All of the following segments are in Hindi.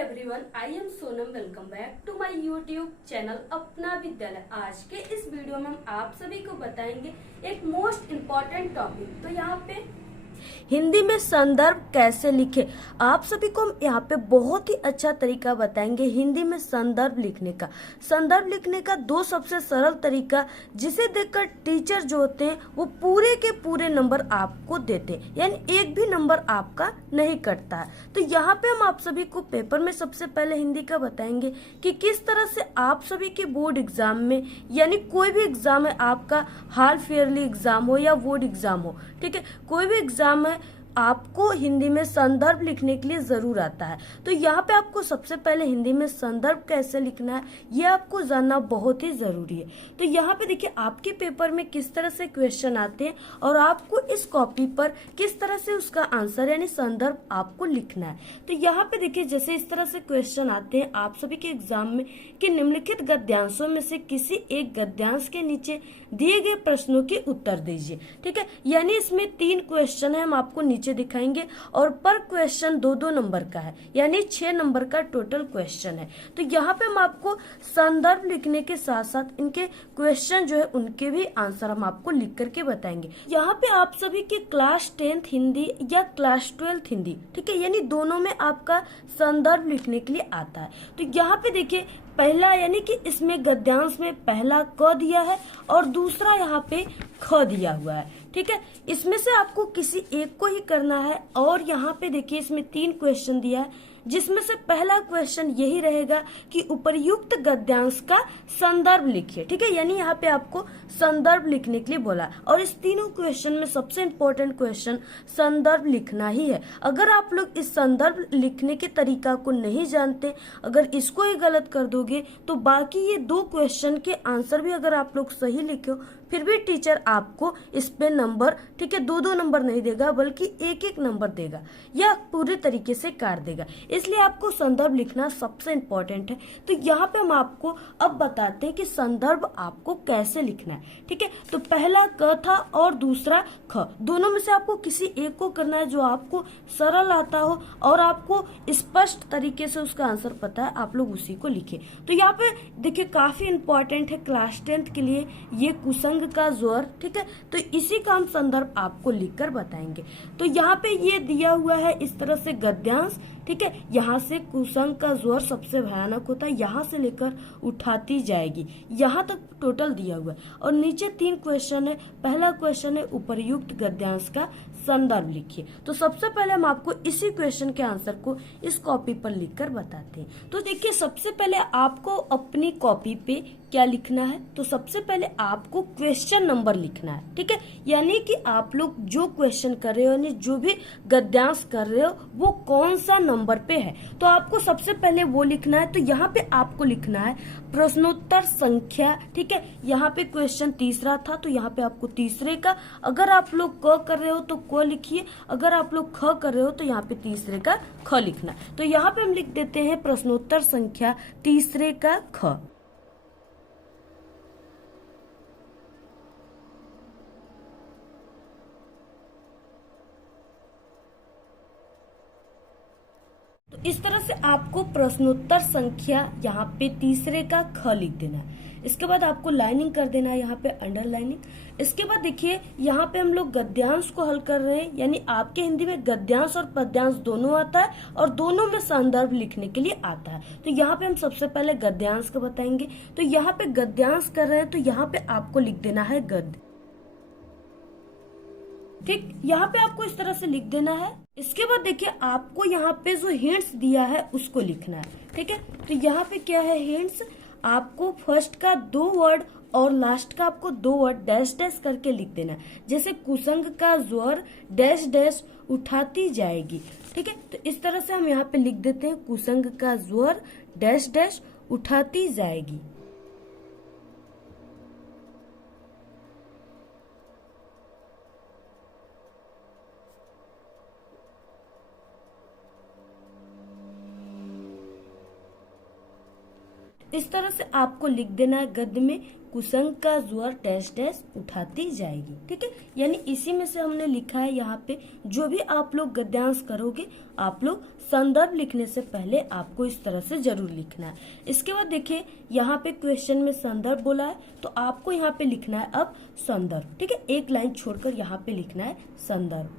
Everyone, I am Sonam. Welcome back to my YouTube channel अपना विद्यालय। आज के इस वीडियो में हम आप सभी को बताएंगे एक मोस्ट इम्पॉर्टेंट टॉपिक। तो यहाँ पे हिंदी में संदर्भ कैसे लिखे, आप सभी को हम यहाँ पे बहुत ही अच्छा तरीका बताएंगे हिंदी में संदर्भ लिखने का। संदर्भ लिखने का दो सबसे सरल तरीका, जिसे देखकर टीचर जो होते हैं वो पूरे के पूरे नंबर आपको देते हैं, यानी एक भी नंबर आपका नहीं कटता है। तो यहाँ पे हम आप सभी को पेपर में सबसे पहले हिंदी का बताएंगे कि किस तरह से आप सभी के बोर्ड एग्जाम में, यानी कोई भी एग्जाम है, आपका हाफ ईयरली एग्जाम हो या बोर्ड एग्जाम हो, ठीक है, कोई भी एग्जाम है, आपको हिंदी में संदर्भ लिखने के लिए जरूर आता है। तो यहाँ पे आपको सबसे पहले हिंदी में संदर्भ कैसे लिखना है ये आपको जानना बहुत ही जरूरी है। तो यहाँ पे देखिए आपके पेपर में किस तरह से क्वेश्चन आते हैं और आपको इस कॉपी पर किस तरह से उसका आंसर यानी संदर्भ आपको लिखना है। तो यहाँ पे देखिए जैसे इस तरह से क्वेश्चन आते हैं आप सभी के एग्जाम में कि निम्नलिखित गद्यांशों में से किसी एक गद्यांश के नीचे दिए गए प्रश्नों के उत्तर दीजिए। ठीक है, यानी इसमें 3 क्वेश्चन है, हम आपको नीचे दिखाएंगे और पर क्वेश्चन 2-2 नंबर का है, यानी 6 नंबर का टोटल क्वेश्चन है। तो यहाँ पे हम आपको संदर्भ लिखने के साथ साथ इनके क्वेश्चन जो है उनके भी आंसर हम आपको लिख करके बताएंगे। यहाँ पे आप सभी के क्लास 10th हिंदी या क्लास 12th हिंदी, ठीक है, यानी दोनों में आपका संदर्भ लिखने के लिए आता है। तो यहाँ पे देखिए पहला, यानी कि इसमें गद्यांश में पहला क दिया है और दूसरा यहाँ पे ख दिया हुआ है। ठीक है, इसमें से आपको किसी एक को ही करना है और यहाँ पे देखिए इसमें 3 क्वेश्चन दिया है, जिसमें से पहला क्वेश्चन यही रहेगा कि उपर्युक्त गद्यांश का संदर्भ लिखिए। ठीक है, यानी यहाँ पे आपको संदर्भ लिखने के लिए बोला और इस तीनों क्वेश्चन में सबसे इम्पोर्टेंट क्वेश्चन संदर्भ लिखना ही है। अगर आप लोग इस संदर्भ लिखने के तरीका को नहीं जानते, अगर इसको ही गलत कर दोगे तो बाकी ये 2 क्वेश्चन के आंसर भी अगर आप लोग सही लिखो फिर भी टीचर आपको इस पे नंबर, ठीक है, 2-2 नंबर नहीं देगा बल्कि 1-1 नंबर देगा या पूरे तरीके से काट देगा। इसलिए आपको संदर्भ लिखना सबसे इम्पोर्टेंट है। तो यहाँ पे हम आपको अब बताते हैं कि संदर्भ आपको कैसे लिखना है। ठीक है, तो पहला क था और दूसरा ख, दोनों में से आपको किसी एक को करना है जो आपको सरल आता हो और आपको स्पष्ट तरीके से उसका आंसर पता है, आप लोग उसी को लिखे। तो यहाँ पे देखिए काफी इंपॉर्टेंट है क्लास 10th के लिए ये कुसंग का ज्वर। ठीक है, तो इसी का हम संदर्भ आपको लिखकर बताएंगे। तो यहाँ पे ये दिया हुआ है इस तरह से गद्यांश। ठीक है, यहाँ से कुसंग का ज्वर सबसे भयानक होता है, यहाँ से लेकर उठाती जाएगी, यहाँ तक टोटल दिया हुआ है और नीचे 3 क्वेश्चन है। पहला क्वेश्चन है उपर्युक्त गद्यांश का संदर्भ लिखिए। तो सबसे पहले हम आपको इसी क्वेश्चन के आंसर को इस कॉपी पर लिखकर बताते हैं। तो देखिए सबसे पहले आपको अपनी कॉपी पे क्या लिखना है, तो सबसे पहले आपको क्वेश्चन नंबर लिखना है। ठीक है, यानी कि आप लोग जो क्वेश्चन कर रहे हो, यानी जो भी गद्यांश कर रहे हो वो कौन सा नंबर पे है, तो आपको सबसे पहले वो लिखना है। तो यहाँ पे आपको लिखना है प्रश्नोत्तर संख्या। ठीक है, यहाँ पे क्वेश्चन तीसरा था तो यहाँ पे आपको तीसरे का, अगर आप लोग क कर रहे हो तो क लिखिए, अगर आप लोग ख कर रहे हो तो यहाँ पे तीसरे का ख लिखना। तो यहाँ पे हम लिख देते हैं प्रश्नोत्तर संख्या तीसरे का ख। तो इस तरह से आपको प्रश्नोत्तर संख्या यहाँ पे तीसरे का ख लिख देना है। इसके बाद आपको लाइनिंग कर देना है, यहाँ पे अंडरलाइनिंग। इसके बाद देखिए यहाँ पे हम लोग गद्यांश को हल कर रहे हैं, यानी आपके हिंदी में गद्यांश और पद्यांश दोनों आता है और दोनों में संदर्भ लिखने के लिए आता है। तो यहाँ पे हम सबसे पहले गद्यांश का बताएंगे। तो यहाँ पे गद्यांश कर रहे हैं तो यहाँ पे आपको लिख देना है गद्य। ठीक, यहाँ पे आपको इस तरह से लिख देना है। इसके बाद देखिए आपको यहाँ पे जो हिंट्स दिया है उसको लिखना है। ठीक है, तो यहाँ पे क्या है हिंट्स, आपको फर्स्ट का 2 वर्ड और लास्ट का आपको 2 वर्ड डैश डैश करके लिख देना है। जैसे कुसंग का ज्वर डैश डैश उठाती जाएगी। ठीक है, तो इस तरह से हम यहाँ पे लिख देते हैं कुसंग का ज्वर डैश डैश उठाती जाएगी। इस तरह से आपको लिख देना है गद्य में, कुसंग का ज्वर डैश डैश उठाती जाएगी। ठीक है, यानी इसी में से हमने लिखा है। यहाँ पे जो भी आप लोग गद्यांश करोगे, आप लोग संदर्भ लिखने से पहले आपको इस तरह से जरूर लिखना है। इसके बाद देखिए यहाँ पे क्वेश्चन में संदर्भ बोला है, तो आपको यहाँ पे लिखना है अब संदर्भ। ठीक है, एक लाइन छोड़कर यहाँ पे लिखना है संदर्भ।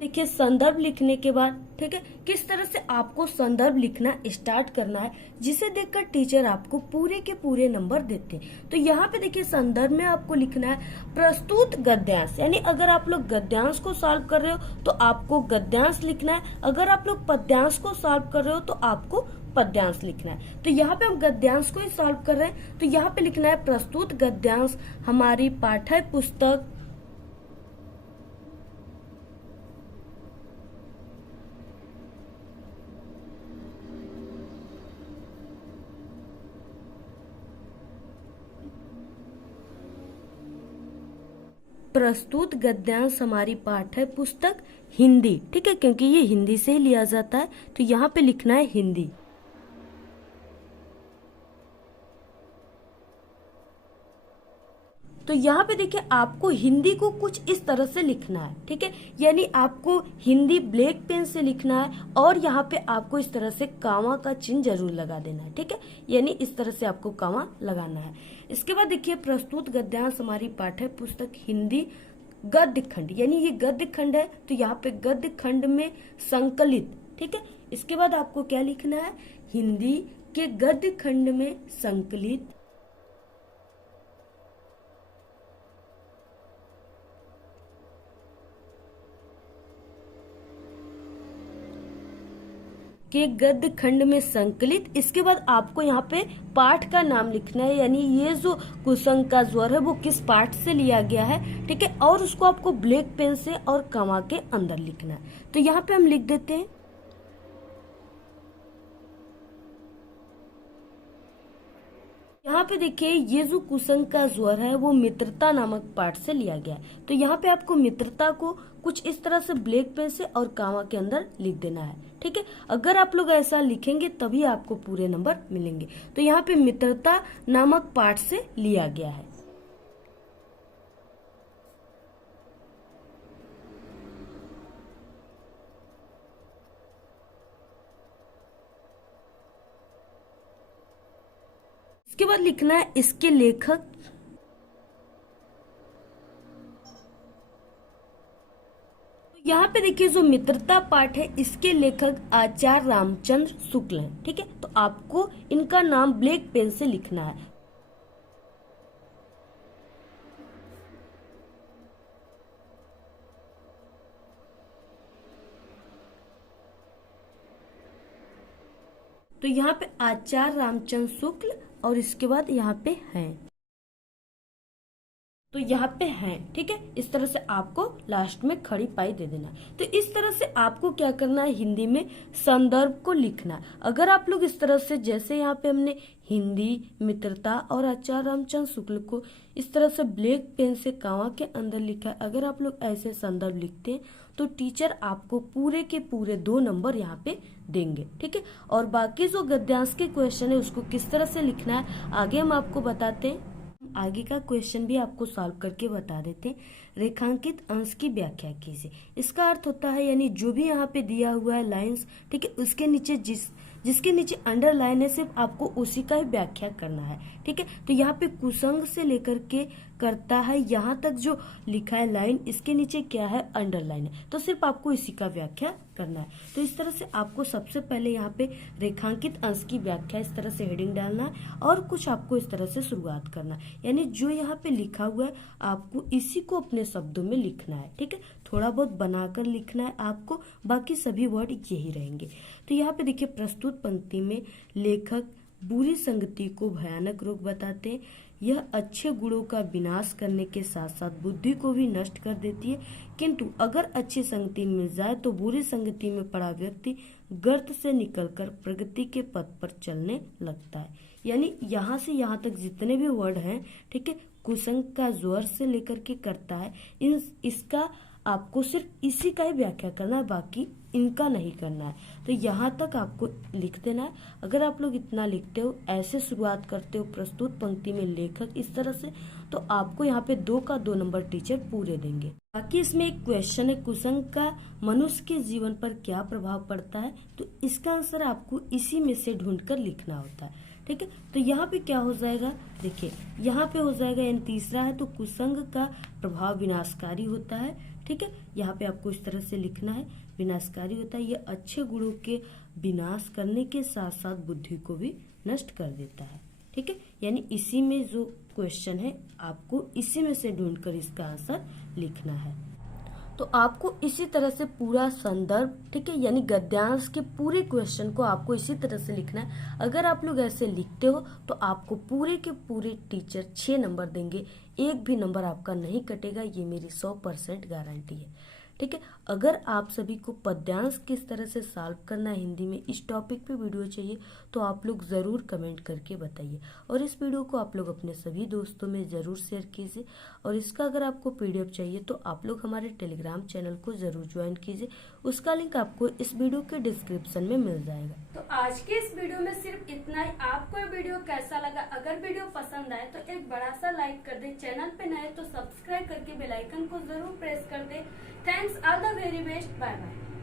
देखिए संदर्भ लिखने के बाद ठीक है, किस तरह से आपको संदर्भ लिखना स्टार्ट करना है, जिसे देखकर टीचर आपको पूरे के पूरे नंबर देते हैं। तो यहाँ पे देखिए संदर्भ में आपको लिखना है प्रस्तुत गद्यांश, यानी अगर आप लोग गद्यांश को सॉल्व कर रहे हो तो आपको गद्यांश लिखना है, अगर आप लोग पद्यांश को सॉल्व कर रहे हो तो आपको पद्यांश लिखना है। तो यहाँ पे हम गद्यांश को ही सॉल्व कर रहे हैं, तो यहाँ पे लिखना है प्रस्तुत गद्यांश हमारी पाठ्य पुस्तक प्रस्तुत गद्यांश हमारी पाठ्य पुस्तक हिंदी। ठीक है, क्योंकि ये हिंदी से ही लिया जाता है, तो यहाँ पे लिखना है हिंदी। तो यहाँ पे देखिए आपको हिंदी को कुछ इस तरह से लिखना है। ठीक है, यानी आपको हिंदी ब्लैक पेन से लिखना है और यहाँ पे आपको इस तरह से कामा का चिन्ह जरूर लगा देना है। ठीक है, यानी इस तरह से आपको कामा लगाना है। इसके बाद देखिए प्रस्तुत गद्यांश हमारी पाठ्य पुस्तक हिंदी गद्य खंड, यानी ये गद्य खंड है, तो यहाँ पे गद्य खंड में संकलित। ठीक है, इसके बाद आपको क्या लिखना है, हिंदी के गद्य खंड में संकलित के गद्य खंड में संकलित। इसके बाद आपको यहाँ पे पाठ का नाम लिखना है, यानी ये जो कुसंग का ज्वर है वो किस पाठ से लिया गया है। ठीक है, और उसको आपको ब्लैक पेन से और कमा के अंदर लिखना है। तो यहाँ पे हम लिख देते हैं यहाँ पे देखिए ये जो कुसंग का ज्वर है वो मित्रता नामक पाठ से लिया गया है। तो यहाँ पे आपको मित्रता को कुछ इस तरह से ब्लैक पेन से और कामा के अंदर लिख देना है। ठीक है, अगर आप लोग ऐसा लिखेंगे तभी आपको पूरे नंबर मिलेंगे। तो यहाँ पे मित्रता नामक पाठ से लिया गया है। इसके बाद लिखना है इसके लेखक। यहाँ पे देखिए जो मित्रता पाठ है इसके लेखक आचार्य रामचंद्र शुक्ल हैं। ठीक है, तो आपको इनका नाम ब्लैक पेन से लिखना है। तो यहाँ पे आचार्य रामचंद्र शुक्ल और इसके बाद यहाँ पे हैं, तो यहाँ पे हैं। ठीक है, इस तरह से आपको लास्ट में खड़ी पाई दे देना। तो इस तरह से आपको क्या करना है, हिंदी में संदर्भ को लिखना। अगर आप लोग इस तरह से, जैसे यहाँ पे हमने हिंदी मित्रता और आचार्य रामचंद्र शुक्ल को इस तरह से ब्लैक पेन से कामा के अंदर लिखा है, अगर आप लोग ऐसे संदर्भ लिखते हैं तो टीचर आपको पूरे के पूरे 2 नंबर यहाँ पे देंगे। ठीक है, और बाकी जो गद्यांश के क्वेश्चन है उसको किस तरह से लिखना है आगे हम आपको बताते हैं। आगे का क्वेश्चन भी आपको सॉल्व करके बता देते हैं। रेखांकित अंश की व्याख्या कीजिए। इसका अर्थ होता है, यानी जो भी यहाँ पे दिया हुआ है लाइंस, ठीक है, उसके नीचे जिसके नीचे अंडरलाइन है सिर्फ आपको उसी का ही व्याख्या करना है। ठीक है, तो यहाँ पे कुसंग से लेकर के करता है यहाँ तक जो लिखा है लाइन, इसके नीचे क्या है, अंडरलाइन है, तो सिर्फ आपको इसी का व्याख्या करना है। तो इस तरह से आपको सबसे पहले यहाँ पे रेखांकित अंश की व्याख्या इस तरह से हेडिंग डालना है और कुछ आपको इस तरह से शुरुआत करना है, यानी जो यहाँ पे लिखा हुआ है आपको इसी को अपने शब्दों में लिखना है। ठीक है, थोड़ा बहुत बनाकर लिखना है आपको, बाकी सभी वर्ड यही रहेंगे। तो यहाँ पे देखिए प्रस्तुत पंक्ति में लेखक बुरी संगति को भयानक रोग बताते हैं। यह अच्छे गुणों का विनाश करने के साथ साथ बुद्धि को भी नष्ट कर देती है, किंतु अगर अच्छी संगति मिल जाए तो बुरी संगति में पड़ा व्यक्ति गर्त से निकलकर प्रगति के पथ पर चलने लगता है। यानी यहाँ से यहाँ तक जितने भी वर्ड हैं, ठीक है, कुसंग का ज्वर से लेकर के करता है, इसका आपको सिर्फ इसी का ही व्याख्या करना है, बाकी इनका नहीं करना है। तो यहाँ तक आपको लिख देना है। अगर आप लोग इतना लिखते हो, ऐसे शुरुआत करते हो प्रस्तुत पंक्ति में लेखक इस तरह से, तो आपको यहाँ पे 2 का 2 नंबर टीचर पूरे देंगे। बाकी इसमें एक क्वेश्चन है, कुसंग का मनुष्य के जीवन पर क्या प्रभाव पड़ता है, तो इसका आंसर आपको इसी में से ढूंढकर लिखना होता है। ठीक है, तो यहाँ पे क्या हो जाएगा, देखिए यहाँ पे हो जाएगा, यानी तीसरा है, तो कुसंग का प्रभाव विनाशकारी होता है। ठीक है, यहाँ पे आपको इस तरह से लिखना है, विनाशकारी होता है, ये अच्छे गुणों के विनाश करने के साथ साथ बुद्धि को भी नष्ट कर देता है। ठीक है, यानी इसी में जो क्वेश्चन है आपको इसी में से ढूंढकर इसका आंसर लिखना है। तो आपको इसी तरह से पूरा संदर्भ, ठीक है, यानी गद्यांश के पूरे क्वेश्चन को आपको इसी तरह से लिखना है। अगर आप लोग ऐसे लिखते हो तो आपको पूरे के पूरे टीचर 6 नंबर देंगे, एक भी नंबर आपका नहीं कटेगा, ये मेरी 100% गारंटी है। ठीक है, अगर आप सभी को पद्यांश किस तरह से सॉल्व करना है हिंदी में, इस टॉपिक पे वीडियो चाहिए तो आप लोग ज़रूर कमेंट करके बताइए, और इस वीडियो को आप लोग अपने सभी दोस्तों में ज़रूर शेयर कीजिए। और इसका अगर आपको पीडीएफ चाहिए तो आप लोग हमारे टेलीग्राम चैनल को ज़रूर ज्वाइन कीजिए, उसका लिंक आपको इस वीडियो के डिस्क्रिप्शन में मिल जाएगा। तो आज के इस वीडियो में सिर्फ इतना ही। आपको ये वीडियो कैसा लगा? अगर वीडियो पसंद आए तो एक बड़ा सा लाइक कर दे, चैनल पे नए तो सब्सक्राइब करके बेल आइकन को जरूर प्रेस कर दे। Thanks, all the very best, bye bye.